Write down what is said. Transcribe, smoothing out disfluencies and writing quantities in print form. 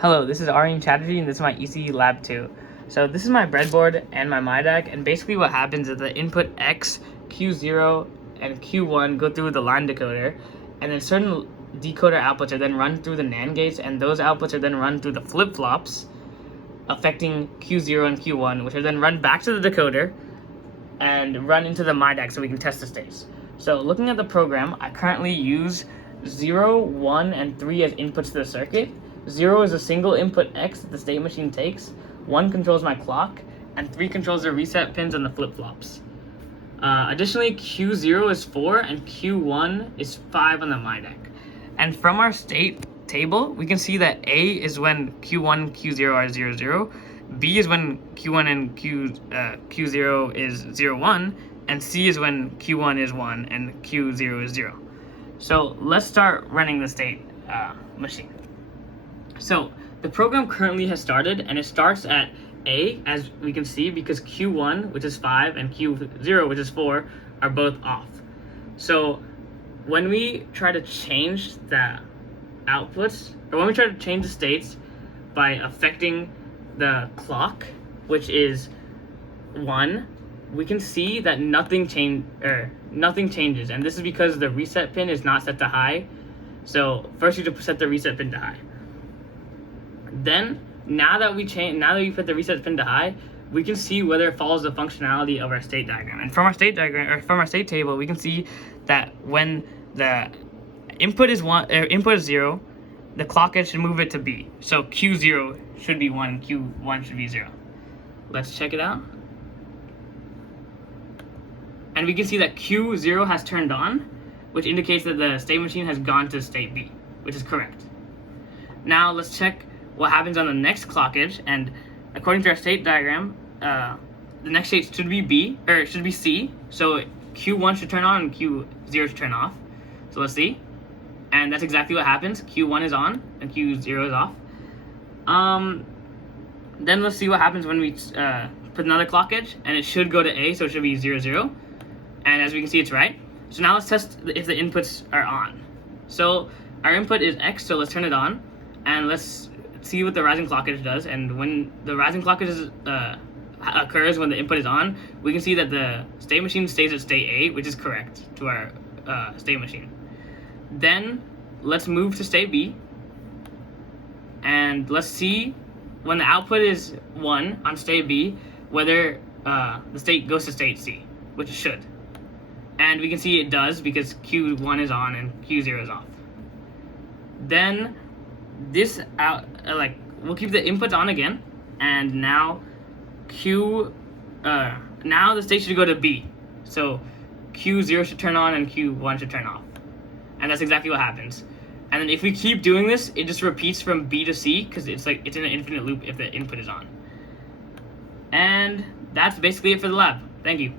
Hello, this is Aaryan Chatterjee and this is my ECE Lab 2. So this is my breadboard and my MIDAC, and basically what happens is the input X, Q0, and Q1 go through the line decoder, and then certain decoder outputs are then run through the NAND gates, and those outputs are then run through the flip-flops, affecting Q0 and Q1, which are then run back to the decoder and run into the MIDAC so we can test the states. So looking at the program, I currently use 0, 1, and 3 as inputs to the circuit. 0 is a single input X that the state machine takes, 1 controls my clock, and 3 controls the reset pins and the flip-flops. Additionally, Q0 is 4 and Q1 is 5 on the MIDAC. And from our state table, we can see that A is when Q1 and Q0 are 0, 0, B is when Q1 and Q0 is 0, 1, and C is when Q1 is 1 and Q0 is 0. So let's start running the state machine. So the program currently has started, and it starts at A, as we can see, because Q1, which is 5, and Q0, which is 4, are both off. So when we try to change the outputs, or when we try to change the states by affecting the clock, which is 1, we can see that nothing changes, and this is because the reset pin is not set to high. So first you have to set the reset pin to high. Then, now that we put the reset pin to high, we can see whether it follows the functionality of our state diagram. And from our state diagram, or from our state table, we can see that when the input is 0, the clock edge should move it to B. So Q0 should be 1, Q1 should be 0. Let's check it out. And we can see that Q0 has turned on, which indicates that the state machine has gone to state B, which is correct. Now let's check what happens on the next clock edge, and according to our state diagram, the next state should be C. So Q1 should turn on and Q0 should turn off. So let's see, and that's exactly what happens. Q1 is on and Q0 is off. Then let's see what happens when we put another clock edge, and it should go to A, so it should be 0, 0. And as we can see, it's right. So now let's test if the inputs are on. So our input is X, so let's turn it on, and let's see what the rising clock edge does. And when the rising clock edge occurs when the input is on, we can see that the state machine stays at state A, which is correct to our state machine. Then let's move to state B, and let's see when the output is 1 on state B, whether the state goes to state C, which it should. And we can see it does because Q1 is on and Q0 is off. Then this we'll keep the inputs on again, and now now the state should go to B. So Q0 should turn on and Q1 should turn off. And that's exactly what happens. And then if we keep doing this, it just repeats from B to C, because it's in an infinite loop if the input is on. And that's basically it for the lab. Thank you.